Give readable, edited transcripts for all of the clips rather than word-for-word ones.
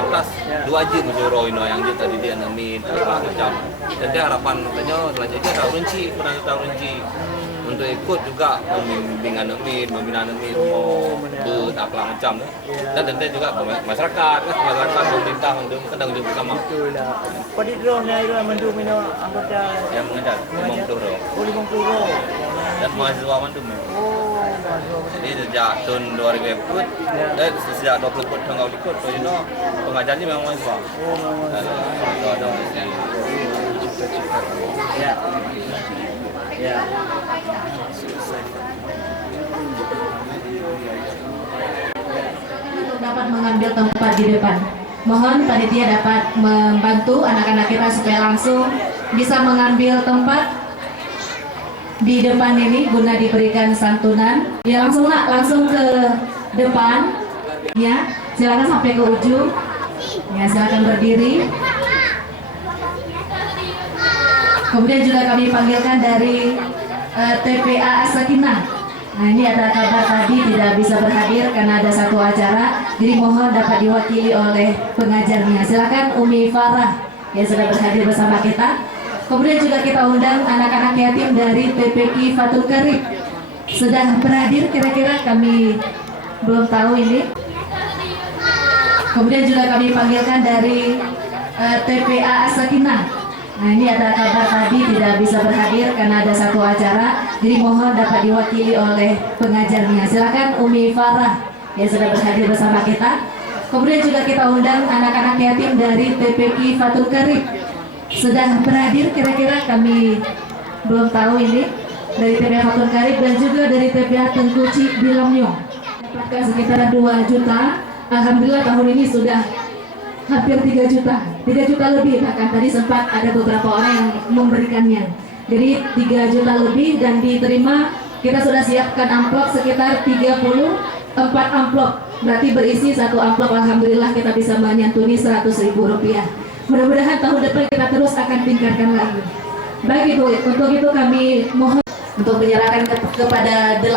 sebatas dua jin suruh yang dia tadi dia namin macam. Jadi harapan katanya selanjutnya tahu runci, pernah tahu runci untuk ikut juga membimbing namin, membina namin, akhlak macam. Dan tentu juga masyarakat, pemerintah mendung kadang juga bersama. Betul lah. Pada drone itu mendung mina anggota Yang mengajar, Imam Turo. Oh, 50 Dan mahasiswa mendung. Oh, mahasiswa. Jadi sejak tahun 2000 ikut, sejak 20 ikut tengah ikut, pengajarnya memang mahasiswa. Oh, mahasiswa. Ada Ya. Ya. Untuk dapat mengambil tempat di depan. Mohon panitia dapat membantu anak-anak kita supaya langsung bisa mengambil tempat di depan ini guna diberikan santunan. Ya langsung ke depan. Ya, silakan sampai ke ujung. Ya, silakan berdiri. Kemudian juga kami panggilkan dari TPA As-Sakinah. Nah, ini ada kabar tadi tidak bisa berhadir karena ada satu acara, jadi mohon dapat diwakili oleh pengajarnya. Silakan Umi Farah yang sudah berhadir bersama kita. Kemudian juga kita undang anak-anak yatim dari PPK Fatul Karib. Sudah berhadir kira-kira, kami belum tahu ini. Kemudian juga kami panggilkan dari TPA As-Sakinah. Nah, ini ada kabar tadi tidak bisa berhadir karena ada satu acara, jadi mohon dapat diwakili oleh pengajarnya. Silakan Umi Farah yang sudah berhadir bersama kita. Kemudian juga kita undang anak-anak yatim dari PPK Fatul Karib. Sudah berhadir kira-kira, kami belum tahu ini, dari TPA Fatul Karib dan juga dari TPA Tengkuci Bilamnyong. Dapatkan sekitar 2 juta. Alhamdulillah tahun ini sudah hampir 3 juta lebih, bahkan tadi sempat ada beberapa orang yang memberikannya. Jadi 3 juta lebih dan diterima. Kita sudah siapkan amplop sekitar 34 amplop, berarti berisi satu amplop. Alhamdulillah kita bisa menyantuni 100.000 rupiah. Mudah-mudahan tahun depan kita terus akan tingkatkan lagi. Baik Ibu, untuk itu kami mohon untuk menyerahkan kepada 8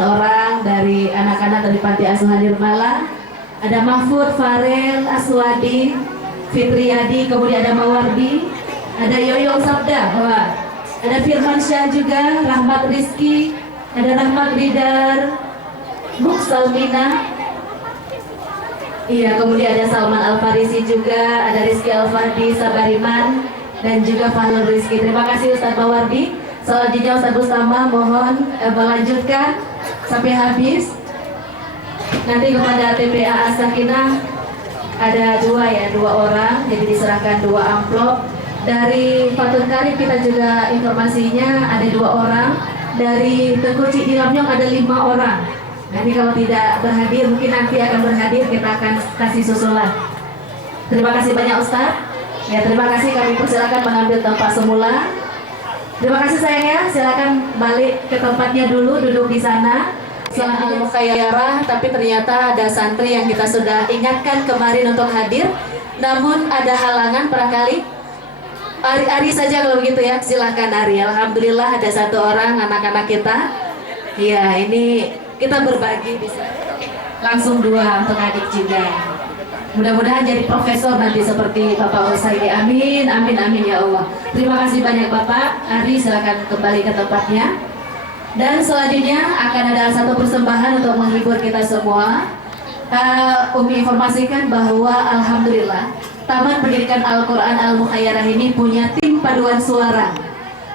orang dari anak-anak dari Panti Asuhan Nirmala. Ada Mahfud, Farel, Aswadi, Fitriyadi, kemudian ada Mawardi, ada Yoyo Sabda, ada Firman Syah juga, Rahmat Rizki, ada Rahmat Ridar, Buk Salmina, iya, kemudian ada Salman Al-Farisi juga, ada Rizky Al-Fahdi, Sabariman, dan juga Fahlul Rizki. Terima kasih Ustaz Mawardi. Selanjutnya Ustaz Bustama mohon melanjutkan sampai habis. Nanti kepada TPA As-Sakinah ada 2 orang, jadi diserahkan 2 amplop. Dari Fatul Karib kita juga informasinya ada 2 orang, dari Tengkuci Dilamnyong ada 5 orang. Nanti kalau tidak berhadir, mungkin nanti akan berhadir, kita akan kasih susulan. Terima kasih banyak Ustaz. Ya, terima kasih, kami persilakan mengambil tempat semula. Terima kasih sayang ya, silakan balik ke tempatnya dulu, duduk di sana. Selanjutnya Mukhayarah, tapi ternyata ada santri yang kita sudah ingatkan kemarin untuk hadir, namun ada halangan barangkali. Ari saja kalau begitu ya, silahkan Ari. Alhamdulillah ada 1 orang anak-anak kita. Ya, ini kita berbagi bisa. Langsung 2 untuk adik juga. Mudah-mudahan jadi profesor nanti seperti Bapak Usaini. Amin, amin, amin ya Allah. Terima kasih banyak Bapak. Ari silakan kembali ke tempatnya. Dan selanjutnya akan ada satu persembahan untuk menghibur kita semua. Umi informasikan bahwa Alhamdulillah Taman Pendidikan Al-Quran Al-Mukhayyarah ini punya tim paduan suara.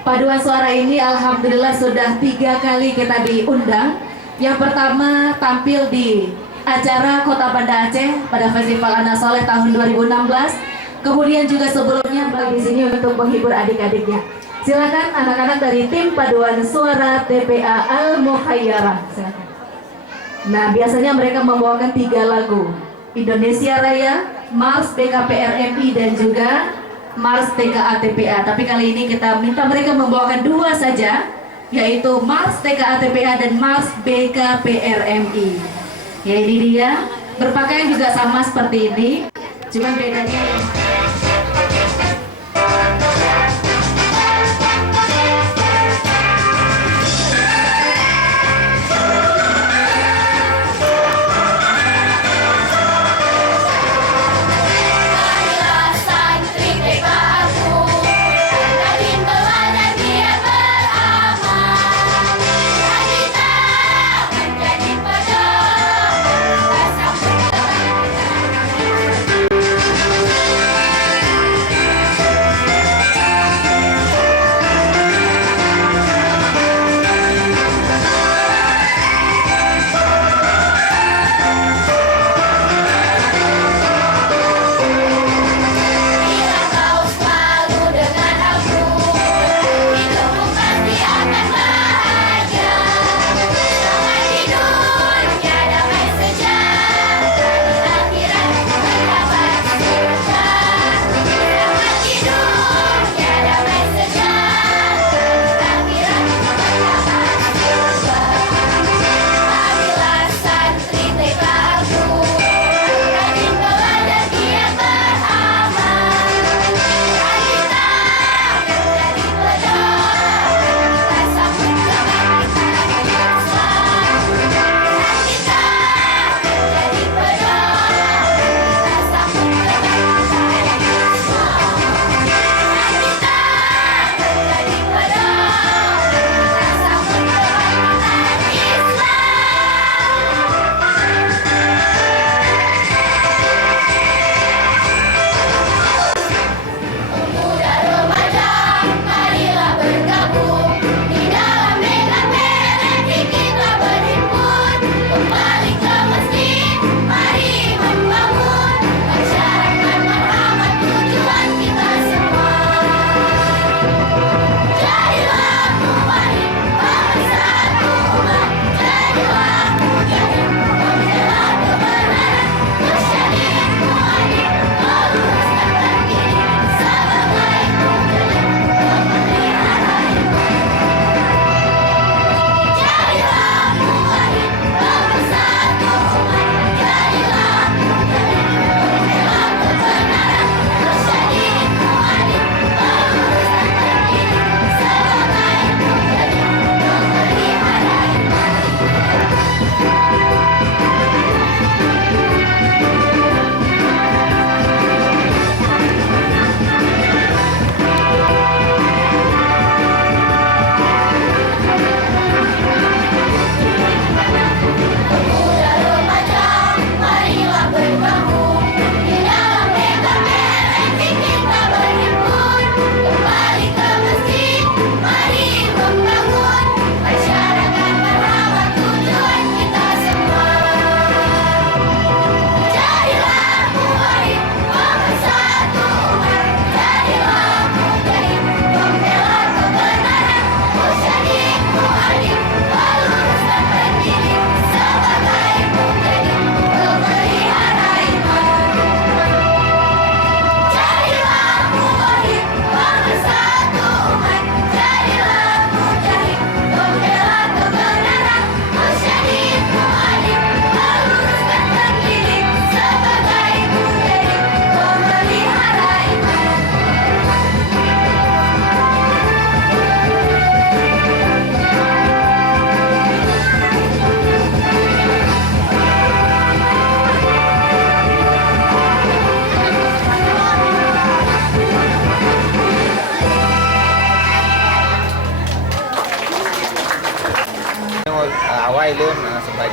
Paduan suara ini Alhamdulillah sudah 3 kali kita diundang. Yang pertama tampil di acara Kota Banda Aceh pada Festival Anak Soleh tahun 2016. Kemudian juga sebelumnya di sini untuk menghibur adik-adiknya. Silakan anak-anak dari tim paduan suara TPA Al-Mukhayyarah. Silakan. Nah, biasanya mereka membawakan 3 lagu. Indonesia Raya, Mars PKPRMI dan juga Mars TKA TPA. Tapi kali ini kita minta mereka membawakan 2 saja, yaitu Mars TKA TPA dan Mars BKPRMI. Ya, ini dia. Berpakaian juga sama seperti ini, cuman bedanya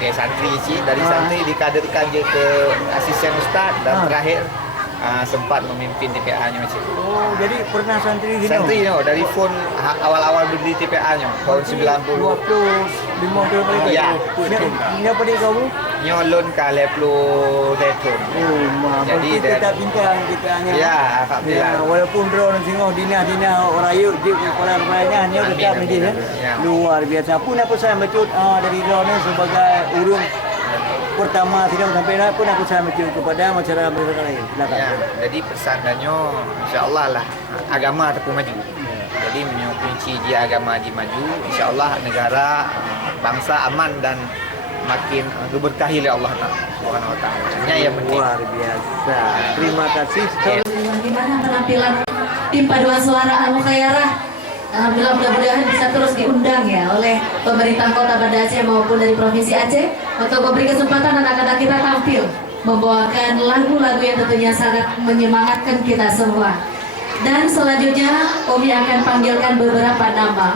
sebagai santri sih, dari santri dikaderkan je ke asisten ustaz dan terakhir sempat memimpin TPA-nya macam itu. Oh, jadi pernah santri di Santri dari phone awal-awal berdiri TPA-nya tahun 90. 25 tahun lagi. Ya. Ini apa dia kamu? Nyolon kali puluh letun. Oh, Jadi kita tak bintang kita hanya. Ya, alhamdulillah. Ya, walaupun drone tengok dina orang yuk je kepala-kepalanya hanya Amin, tetap amin, menjadi amin. Ya. luar biasa. Pun aku saya mecut dari drone ni sebagai urung pertama tidak sampai lah pun aku saya mecut kepada masyarakat masyarakat lain. Silakan. Ya, jadi pesanannya insya-Allah lah agama terus maju. Jadi kunci dia agama di maju, insya-Allah negara bangsa aman dan makin diberkahi oleh Allah Subhanahu wa taala. Hanya yang penting. Luar biasa. Terima kasih. Bagaimana penampilan tim paduan suara Al-Mukhayyarah? Alhamdulillah, mudah-mudahan bisa terus diundang ya oleh pemerintah Kota Banda Aceh maupun dari Provinsi Aceh untuk memberi kesempatan anak-anak kita tampil membawakan lagu-lagu yang tentunya sangat menyemangatkan kita semua. Dan selanjutnya Umi akan panggilkan beberapa nama.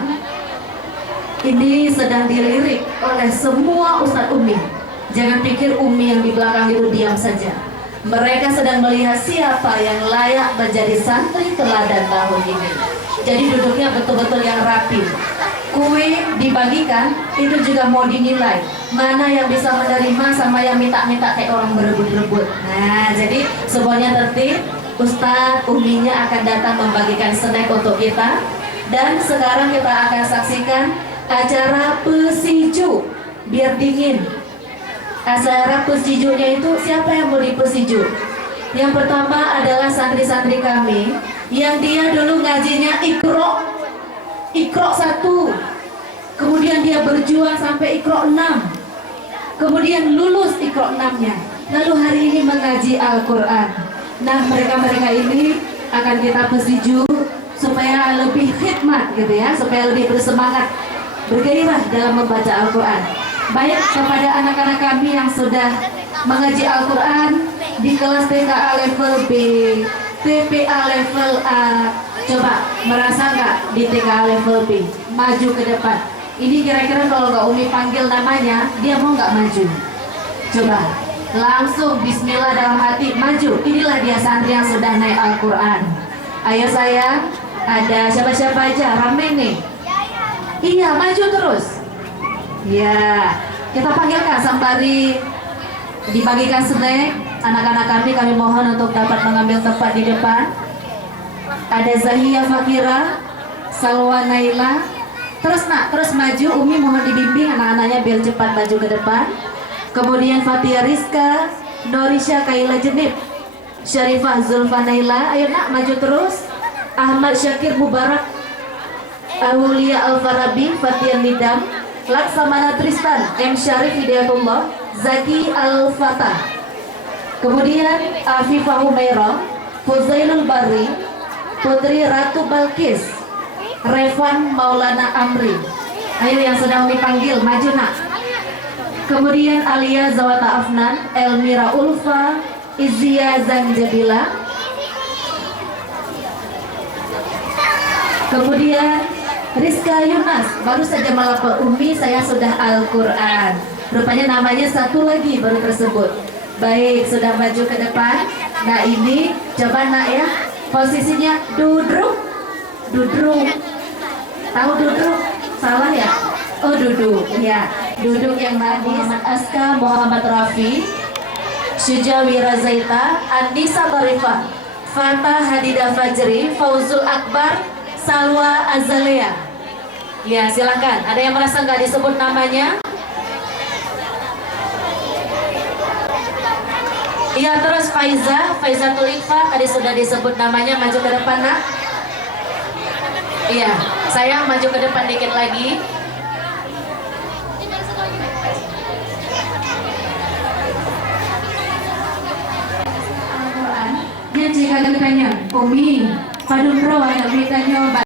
Ini sedang dilirik oleh semua Ustadz Umi. Jangan pikir Umi yang di belakang itu diam saja. Mereka sedang melihat siapa yang layak menjadi santri teladan tahun ini. Jadi duduknya betul-betul yang rapi. Kue dibagikan, itu juga mau dinilai. Mana yang bisa menerima sama yang minta-minta kayak orang berebut-rebut. Nah, jadi semuanya tertib. Ustadz Uminya akan datang membagikan snack untuk kita. Dan sekarang kita akan saksikan acara pesiju biar dingin. Acara pesijunya itu siapa yang mau dipesiju? Yang pertama adalah santri-santri kami yang dia dulu ngajinya Iqra 1, kemudian dia berjuang sampai Iqra 6, kemudian lulus Iqra 6-nya, lalu hari ini mengaji Al-Quran. Nah, mereka-mereka ini akan kita pesiju supaya lebih khidmat gitu ya, supaya lebih bersemangat, bergairah dalam membaca Al-Quran. Baik kepada anak-anak kami yang sudah mengaji Al-Quran di kelas TKA level B, TPA level A, coba merasa nggak di TKA level B? Maju ke depan. Ini kira-kira kalau nggak Umi panggil namanya, dia mau nggak maju? Coba langsung Bismillah dalam hati, maju. Inilah dia santri yang sudah naik Al-Quran. Ayo sayang, ada siapa-siapa aja, rame nih. Iya, maju terus. Ya, kita panggilkan sembari dibagikan snack. Anak-anak kami mohon untuk dapat mengambil tempat di depan. Ada Zahia Fakira, Salwa Naila. Terus maju. Umi mohon dibimbing anak-anaknya biar cepat maju ke depan. Kemudian Fatia Rizka, Norisha Kaila Jenib, Syarifah Zulfa Naila. Ayo nak, maju terus. Ahmad Syakir Mubarak, Aulia Al-Farabi, Fatia Nidam, Laksamana Tristan, M. Syarif Hidayatullah, Zaki Al-Fatah. Kemudian Afifah Humairah, Fuzailul Bari, Putri Ratu Balkis, Revan Maulana Amri. Ayo yang sedang dipanggil, maju nak. Kemudian Alia Zawata Afnan, Elmira Ulfa, Izia Zanjabila. Kemudian Rizka Yunas, baru saja melapor Umi, saya sudah Al-Quran. Rupanya namanya satu lagi baru tersebut. Baik, sudah maju ke depan. Nah ini, coba nak ya, posisinya duduk. Tahu duduk? Salah ya? Oh duduk, ya. Duduk yang tadi. Muhammad Aska, Muhammad Rafi, Syujawira Zaita, Anissa Tarifah, Fatah Hadidah Fajri, Fauzul Akbar, Salwa Azalea. Ya, silakan. Ada yang merasa nggak disebut namanya? Iya, terus Faiza Tulifa, tadi sudah disebut namanya, maju ke depan nak. Iya, sayang maju ke depan dikit lagi. Al-Quran. Dia jika ditanya, Umi, Padun Bro, ada beritanya Mbak